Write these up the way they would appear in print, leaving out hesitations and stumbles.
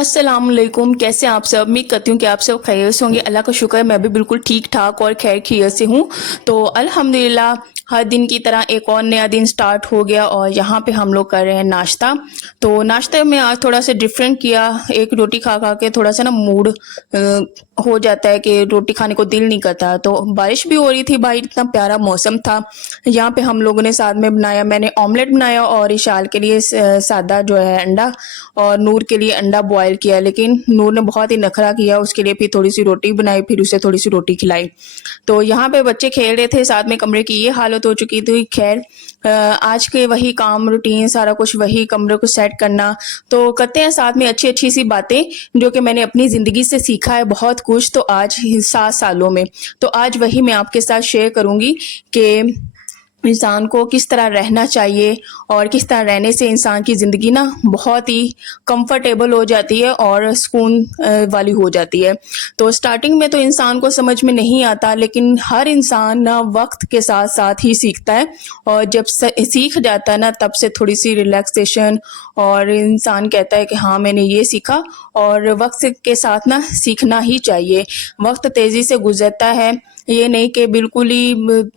अस्सलाम वालेकुम। कैसे हैं आप सब? उम्मीद करती हूँ कि आप सब खैरियत से होंगे। अल्लाह का शुक्र है मैं भी बिल्कुल ठीक ठाक और खैर खैरियत से हूँ। तो अल्हम्दुलिल्लाह हर दिन की तरह एक और नया दिन स्टार्ट हो गया और यहाँ पे हम लोग कर रहे हैं नाश्ता। तो नाश्ते में आज थोड़ा सा डिफरेंट किया। एक रोटी खा खा के थोड़ा सा ना मूड हो जाता है कि रोटी खाने को दिल नहीं करता। तो बारिश भी हो रही थी भाई, इतना प्यारा मौसम था। यहाँ पे हम लोगों ने साथ में बनाया, मैंने ऑमलेट बनाया और इशाल के लिए सादा जो है अंडा, और नूर के लिए अंडा बॉयल किया। लेकिन नूर ने बहुत ही नखरा किया, उसके लिए फिर थोड़ी सी रोटी बनाई, फिर उसे थोड़ी सी रोटी खिलाई। तो यहाँ पे बच्चे खेल रहे थे साथ में, कमरे की ये हालत हो चुकी थी। खैर आज के वही काम रूटीन, सारा कुछ वही, कमरे को सेट करना। तो करते हैं साथ में अच्छी अच्छी सी बातें जो कि मैंने अपनी ज़िंदगी से सीखा है बहुत कुछ, तो आज 7 सालों में। तो आज वही मैं आपके साथ शेयर करूँगी कि इंसान को किस तरह रहना चाहिए और किस तरह रहने से इंसान की ज़िंदगी ना बहुत ही कंफर्टेबल हो जाती है और सुकून वाली हो जाती है। तो स्टार्टिंग में तो इंसान को समझ में नहीं आता, लेकिन हर इंसान ना वक्त के साथ साथ ही सीखता है। और जब सीख जाता है ना, तब से थोड़ी सी रिलैक्सेशन, और इंसान कहता है कि हाँ मैंने ये सीखा। और वक्त के साथ ना सीखना ही चाहिए। वक्त तेज़ी से गुजरता है, ये नहीं कि बिल्कुल ही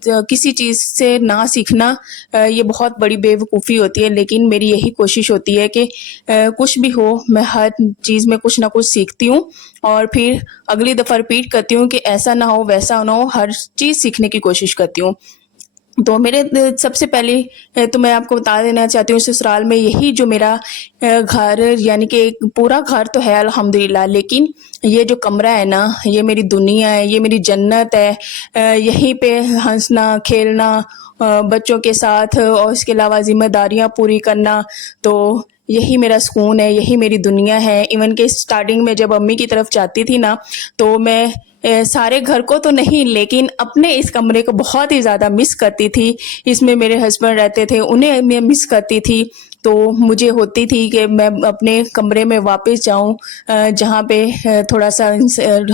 किसी चीज़ से ना सीखना, ये बहुत बड़ी बेवकूफ़ी होती है। लेकिन मेरी यही कोशिश होती है कि कुछ भी हो, मैं हर चीज़ में कुछ ना कुछ सीखती हूँ और फिर अगली दफ़ा रिपीट करती हूँ कि ऐसा ना हो वैसा ना हो, हर चीज़ सीखने की कोशिश करती हूँ। तो मेरे सबसे पहले तो मैं आपको बता देना चाहती हूँ, ससुराल में यही जो मेरा घर, यानी कि एक पूरा घर तो है अल्हम्दुलिल्लाह, लेकिन ये जो कमरा है ना, ये मेरी दुनिया है, ये मेरी जन्नत है। यहीं पे हंसना खेलना बच्चों के साथ, और इसके अलावा जिम्मेदारियां पूरी करना, तो यही मेरा सुकून है, यही मेरी दुनिया है। इवन के स्टार्टिंग में जब अम्मी की तरफ जाती थी ना, तो मैं सारे घर को तो नहीं, लेकिन अपने इस कमरे को बहुत ही ज़्यादा मिस करती थी। इसमें मेरे हस्बैंड रहते थे, उन्हें मैं मिस करती थी। तो मुझे होती थी कि मैं अपने कमरे में वापस जाऊं, जहाँ पे थोड़ा सा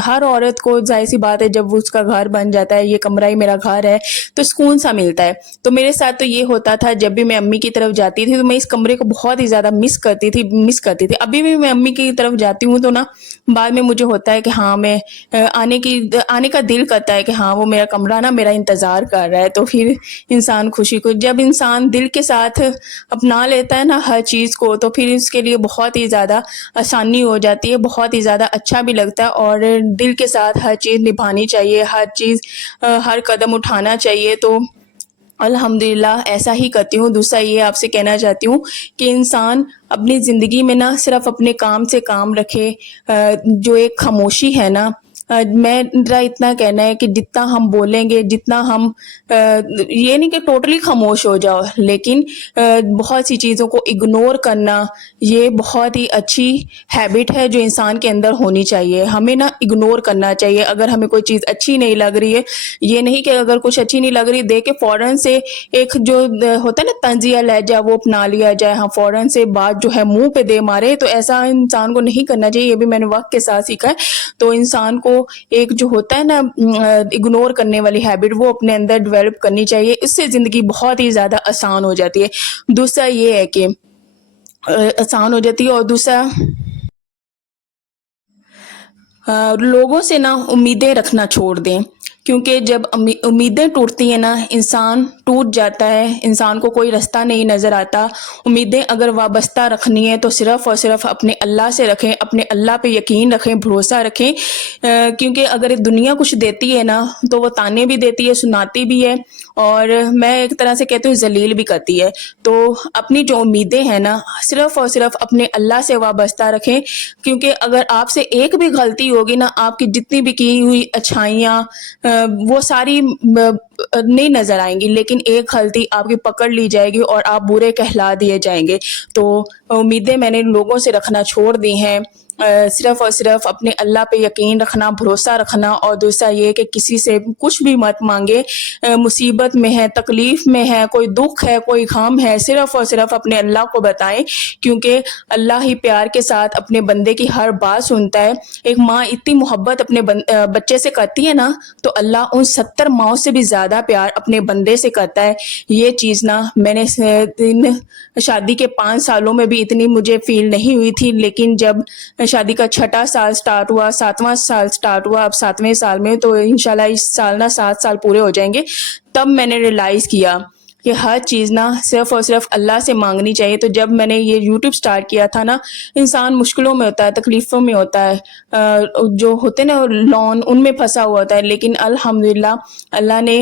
हर औरत को जाहिर सी बात है, जब उसका घर बन जाता है, ये कमरा ही मेरा घर है, तो सुकून सा मिलता है। तो मेरे साथ तो ये होता था, जब भी मैं अम्मी की तरफ जाती थी तो मैं इस कमरे को बहुत ही ज़्यादा मिस करती थी। अभी भी मैं अम्मी की तरफ जाती हूँ तो ना, बाद में मुझे होता है कि हाँ मैं आने का दिल करता है कि हाँ वो मेरा कमरा ना मेरा इंतज़ार कर रहा है। तो फिर इंसान खुशी को, जब इंसान दिल के साथ अपना लेता है ना हर चीज़ को, तो फिर उसके लिए बहुत ही ज़्यादा आसानी हो जाती है, बहुत ही ज़्यादा अच्छा भी लगता है। और दिल के साथ हर चीज़ निभानी चाहिए, हर चीज़ हर कदम उठाना चाहिए। तो अल्हम्दुलिल्लाह ऐसा ही करती हूँ। दूसरा ये आपसे कहना चाहती हूँ कि इंसान अपनी ज़िंदगी में ना सिर्फ अपने काम से काम रखे। जो एक खामोशी है ना, मेरा इतना कहना है कि जितना हम बोलेंगे, जितना हम ये नहीं कि टोटली खामोश हो जाओ, लेकिन बहुत सी चीज़ों को इग्नोर करना, ये बहुत ही अच्छी हैबिट है जो इंसान के अंदर होनी चाहिए। हमें ना इग्नोर करना चाहिए। अगर हमें कोई चीज़ अच्छी नहीं लग रही है, ये नहीं कि अगर कुछ अच्छी नहीं लग रही देख के फ़ौरन से एक जो होता है ना तंज़िया लहजा, वो अपना लिया जाए। हाँ, फ़ौरन से बात जो है मुँह पे दे मारे, तो ऐसा इंसान को नहीं करना चाहिए। ये भी मैंने वक़्त के साथ सीखा है। तो इंसान को एक जो होता है ना इग्नोर करने वाली हैबिट, वो अपने अंदर डेवलप करनी चाहिए। इससे ज़िंदगी बहुत ही ज़्यादा आसान हो जाती है। दूसरा ये है कि आसान हो जाती है, और दूसरा लोगों से ना उम्मीदें रखना छोड़ दें। क्योंकि जब उम्मीदें टूटती हैं ना, इंसान टूट जाता है, इंसान को कोई रास्ता नहीं नज़र आता। उम्मीदें अगर वाबस्ता रखनी है तो सिर्फ़ और सिर्फ अपने अल्लाह से रखें, अपने अल्लाह पे यकीन रखें, भरोसा रखें। क्योंकि अगर दुनिया कुछ देती है ना, तो वो ताने भी देती है, सुनाती भी है, और मैं एक तरह से कहती हूँ ज़लील भी करती है। तो अपनी जो उम्मीदें हैं ना, सिर्फ़ और सिर्फ अपने अल्लाह से वाबस्ता रखें। क्योंकि अगर आपसे एक भी गलती होगी ना, आपकी जितनी भी की हुई अच्छाइयाँ वो सारी नहीं नज़र आएंगी, लेकिन एक गलती आपकी पकड़ ली जाएगी और आप बुरे कहला दिए जाएंगे। तो उम्मीदें मैंने लोगों से रखना छोड़ दी हैं। सिर्फ़ और सिर्फ अपने अल्लाह पे यकीन रखना, भरोसा रखना। और दूसरा ये कि किसी से कुछ भी मत मांगे। मुसीबत में है, तकलीफ़ में है, कोई दुख है, कोई गम है, सिर्फ़ और सिर्फ अपने अल्लाह को बताएं। क्योंकि अल्लाह ही प्यार के साथ अपने बंदे की हर बात सुनता है। एक माँ इतनी मोहब्बत अपने बच्चे से करती है ना, तो अल्लाह उन 70 माँओं से भी ज़्यादा زیادہ پیار اپنے بندے سے کرتا ہے، یہ چیز نا میں نے شادی کے 5 سالوں میں بھی اتنی مجھے فیل نہیں ہوئی تھی، لیکن جب شادی کا 6واں سال سٹارٹ ہوا، 7واں سال سٹارٹ ہوا، اب 7ویں سال میں تو انشاءاللہ اس سال نا 7 سال پورے ہو جائیں گے، تب میں نے ریئلائز کیا کہ ہر چیز نا صرف اور صرف اللہ سے مانگنی چاہیے۔ تو جب میں نے یہ یوٹیوب سٹارٹ کیا تھا نا، انسان مشکلوں میں ہوتا ہے، تکلیفوں میں ہوتا ہے، جو ہوتے نا لون، ان میں پھنسا ہوا ہوتا ہے، لیکن الحمدللہ اللہ نے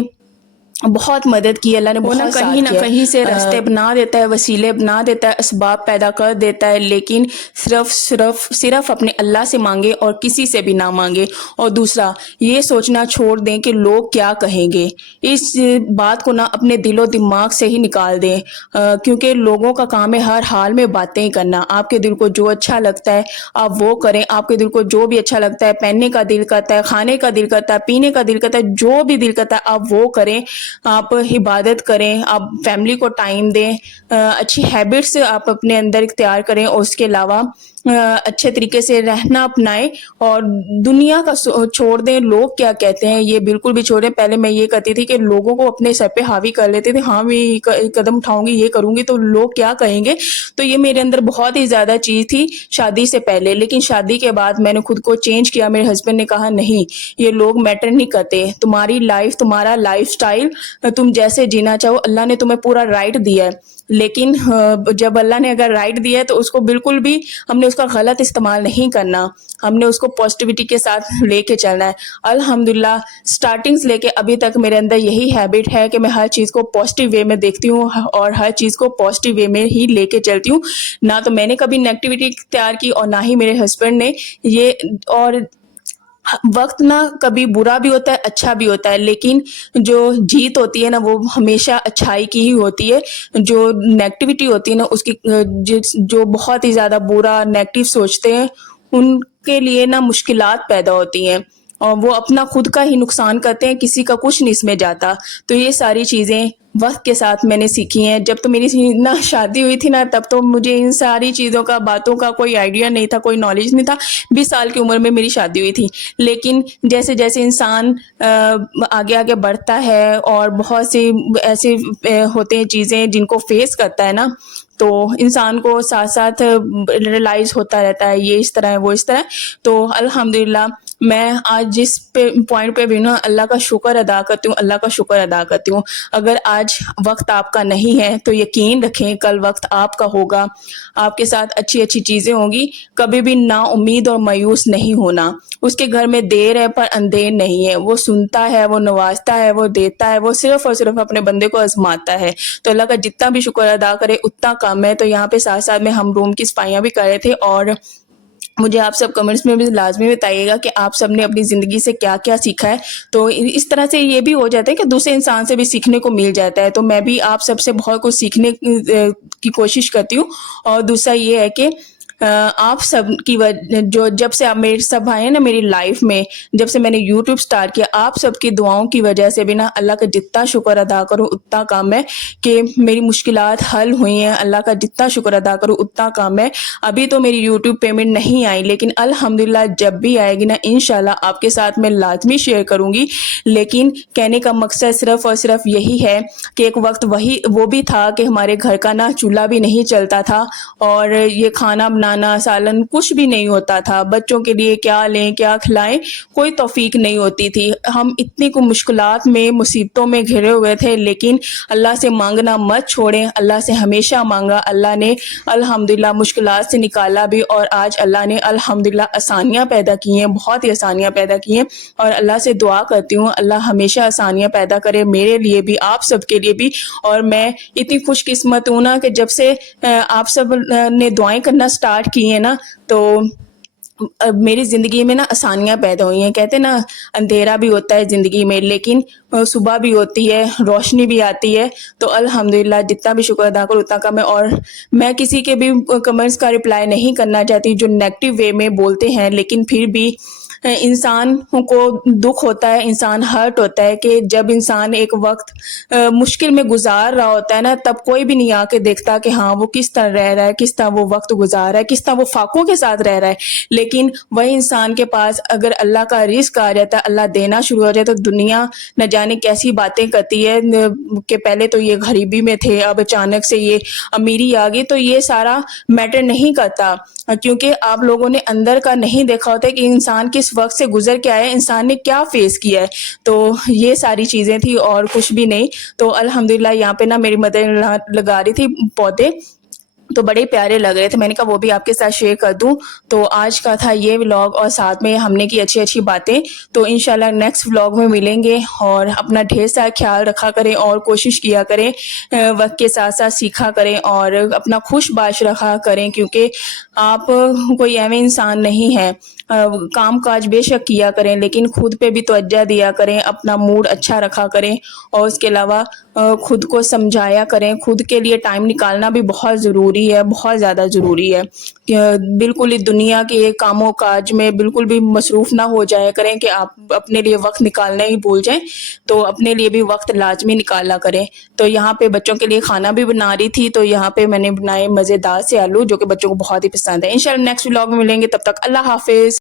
بہت مدد کی، اللہ نے بہت کہیں نہ کہیں سے راستے بنا دیتا ہے، وسیلے بنا دیتا ہے، اسباب پیدا کر دیتا ہے، لیکن صرف اپنے اللہ سے مانگے اور کسی سے بھی نہ مانگے۔ اور دوسرا یہ سوچنا چھوڑ دیں کہ لوگ کیا کہیں گے، اس بات کو نہ اپنے دل و دماغ سے ہی نکال دیں، کیونکہ لوگوں کا کام ہے ہر حال میں باتیں کرنا۔ آپ کے دل کو جو اچھا لگتا ہے آپ وہ کریں، آپ کے دل کو جو بھی اچھا لگتا ہے، پہننے کا دل کرتا ہے، کھانے کا دل کرتا ہے، پینے کا دل کرتا ہے، جو بھی دل کرتا ہے آپ وہ کریں، آپ عبادت کریں، آپ فیملی کو ٹائم دیں، اچھی ہیبٹس آپ اپنے اندر اختیار کریں، اور اس کے علاوہ اچھے طریقے سے رہنا اپنائیں، اور دنیا کا چھوڑ دیں لوگ کیا کہتے ہیں، یہ بالکل بھی چھوڑیں۔ پہلے میں یہ کرتی تھی کہ لوگوں کو اپنے سر پہ حاوی کر لیتے تھے، ہاں میں قدم اٹھاؤں گی، یہ کروں گی تو لوگ کیا کہیں گے، تو یہ میرے اندر بہت ہی زیادہ چیز تھی شادی سے پہلے، لیکن شادی کے بعد میں نے خود کو چینج کیا۔ میرے ہسبینڈ نے کہا نہیں، یہ لوگ میٹر نہیں کرتے، تمہاری لائف، تمہارا لائف سٹائل، تم جیسے جینا چاہو، اللہ نے تمہیں پورا رائٹ دیا ہے، لیکن جب اللہ نے اگر رائٹ دیا ہے تو اس کو بالکل بھی ہم نے اس کا غلط استعمال نہیں کرنا، ہم نے اس کو پازیٹیوٹی کے ساتھ لے کے چلنا ہے۔ الحمدللہ سٹارٹنگ سے لے کے ابھی تک میرے اندر یہی ہیبٹ ہے کہ میں ہر چیز کو پازیٹیو وے میں دیکھتی ہوں اور ہر چیز کو پازیٹیو وے میں ہی لے کے چلتی ہوں، نہ تو میں نے کبھی نیگیٹیوٹی اختیار کی اور نہ ہی میرے ہسبینڈ نے یہ۔ اور وقت نہ کبھی برا بھی ہوتا ہے اچھا بھی ہوتا ہے، لیکن جو جیت ہوتی ہے نا وہ ہمیشہ اچھائی کی ہی ہوتی ہے، جو نیگیٹیوٹی ہوتی ہے نا اس کی، جو بہت ہی زیادہ برا نیگیٹو سوچتے ہیں ان کے لیے نا مشکلات پیدا ہوتی ہیں، اور وہ اپنا خود کا ہی نقصان کرتے ہیں، کسی کا کچھ نہیں اس میں جاتا۔ تو یہ ساری چیزیں وقت کے ساتھ میں نے سیکھی ہیں۔ جب تو میری نا شادی ہوئی تھی نا تب تو مجھے ان ساری چیزوں کا، باتوں کا کوئی آئیڈیا نہیں تھا، کوئی نالج نہیں تھا، 20 سال کی عمر میں میری شادی ہوئی تھی، لیکن جیسے جیسے انسان آگے آگے بڑھتا ہے اور بہت سی ایسے ہوتے ہیں چیزیں جن کو فیس کرتا ہے نا، تو انسان کو ساتھ ساتھ ریئلائز ہوتا رہتا ہے یہ اس طرح ہے وہ اس طرح ہے۔ تو الحمدللہ میں آج جس پوائنٹ پہ بھی نا اللہ کا شکر ادا کرتی ہوں، اللہ کا شکر ادا کرتی ہوں۔ اگر آج وقت آپ کا نہیں ہے تو یقین رکھیں کل وقت آپ کا ہوگا، آپ کے ساتھ اچھی اچھی چیزیں ہوں گی، کبھی بھی نا امید اور مایوس نہیں ہونا۔ اس کے گھر میں دیر ہے پر اندھیر نہیں ہے، وہ سنتا ہے، وہ نوازتا ہے، وہ دیتا ہے، وہ صرف اور صرف اپنے بندے کو آزماتا ہے۔ تو اللہ کا جتنا بھی شکر ادا کرے اتنا کم ہے۔ تو یہاں پہ ساتھ ساتھ میں ہم روم کی صفائیاں بھی کر رہے تھے، اور مجھے آپ سب کمنٹس میں بھی لازمی بتائیے گا کہ آپ سب نے اپنی زندگی سے کیا کیا سیکھا ہے۔ تو اس طرح سے یہ بھی ہو جاتا ہے کہ دوسرے انسان سے بھی سیکھنے کو مل جاتا ہے، تو میں بھی آپ سب سے بہت کچھ سیکھنے کی کوشش کرتی ہوں۔ اور دوسرا یہ ہے کہ آپ سب کی جو جب سے آپ میرے سب آئے ہیں نا میری لائف میں، جب سے میں نے یوٹیوب سٹارٹ کیا، آپ سب کی دعاؤں کی وجہ سے بھی نا اللہ کا جتنا شکر ادا کروں اتنا کم ہے، کہ میری مشکلات حل ہوئی ہیں، اللہ کا جتنا شکر ادا کروں اتنا کم ہے۔ ابھی تو میری یوٹیوب پیمنٹ نہیں آئی، لیکن الحمدللہ جب بھی آئے گی نا انشاءاللہ آپ کے ساتھ میں لازمی شیئر کروں گی۔ لیکن کہنے کا مقصد صرف اور صرف یہی ہے کہ ایک وقت وہ بھی تھا کہ ہمارے گھر کا نا چولہا بھی نہیں چلتا تھا، اور یہ کھانا بنانا، سالن کچھ بھی نہیں ہوتا تھا، بچوں کے لیے کیا لیں کیا کھلائیں کوئی توفیق نہیں ہوتی تھی، ہم اتنی کو مشکلات میں مصیبتوں میں گھرے ہوئے تھے، لیکن اللہ سے مانگنا مت چھوڑیں، اللہ سے ہمیشہ مانگا، اللہ نے الحمدللہ مشکلات سے نکالا بھی، اور آج اللہ نے الحمدللہ آسانیاں پیدا کی ہیں، بہت ہی آسانیاں پیدا کی ہیں، اور اللہ سے دعا کرتی ہوں اللہ ہمیشہ آسانیاں پیدا کرے میرے لیے بھی، آپ سب کے لیے بھی۔ اور میں اتنی خوش قسمت ہوں نا کہ جب سے آپ سب نے دعائیں کرنا سٹارٹ کی ہیں نا، تو میری زندگی میں نا آسانیاں پیدا ہوئی ہیں۔ کہتے ہیں نا اندھیرا بھی ہوتا ہے زندگی میں، لیکن صبح بھی ہوتی ہے، روشنی بھی آتی ہے۔ تو الحمدللہ جتنا بھی شکر ادا کرو اتنا کم ہے، اور میں کسی کے بھی کمنٹس کا رپلائی نہیں کرنا چاہتی جو نیگیٹو وے میں بولتے ہیں، لیکن پھر بھی इंसान को दुख होता है, इंसान हर्ट होता है कि जब इंसान एक वक्त मुश्किल में गुजार रहा होता है ना, तब कोई भी नहीं आके देखता कि हाँ वो किस तरह रह रहा है, किस तरह वो वक्त गुजार रहा है, किस तरह वो फाकों के साथ रह रहा है। लेकिन वही इंसान के पास अगर अल्लाह का रिस्क आ जाता है, अल्लाह देना शुरू हो जाए, तो दुनिया न जाने कैसी बातें करती है कि पहले तो ये गरीबी में थे, अब अचानक से ये अमीरी आ गई। तो ये सारा मैटर नहीं करता, क्योंकि आप लोगों ने अंदर का नहीं देखा होता है कि इंसान किस वक्त से गुजर के आया है, इंसान ने क्या फेस किया है। तो ये सारी चीज़ें थी और कुछ भी नहीं। तो अल्हम्दुलिल्लाह यहाँ पे ना मेरी मदर लगा रही थी पौधे, तो बड़े प्यारे लग रहे थे। मैंने कहा वो भी आपके साथ शेयर कर दूं। तो आज का था ये व्लॉग और साथ में हमने की अच्छी अच्छी बातें। तो इंशाल्लाह नेक्स्ट व्लॉग में मिलेंगे और अपना ढेर सारा ख्याल रखा करें और कोशिश किया करें, वक्त के साथ साथ सीखा करें और अपना खुश बाश रखा करें, क्योंकि आप कोई एवं इंसान नहीं है। काम काज बेशक किया करें, लेकिन खुद पे भी तवज्जो दिया करें, अपना मूड अच्छा रखा करें और उसके अलावा खुद को समझाया करें। खुद के लिए टाइम निकालना भी बहुत ज़रूरी है, बहुत ज़्यादा ज़रूरी है। बिल्कुल ही दुनिया के कामों काज में बिल्कुल भी मसरूफ़ ना हो जाया करें कि आप अपने लिए वक्त निकालना ही भूल जाएं। तो अपने लिए भी वक्त लाजमी निकाला करें। तो यहाँ पे बच्चों के लिए खाना भी बना रही थी, तो यहाँ पे मैंने बनाए मज़ेदार से आलू, जो कि बच्चों को बहुत ही पसंद है। इंशाल्लाह नेक्स्ट व्लॉग में मिलेंगे, तब तक अल्लाह हाफिज़।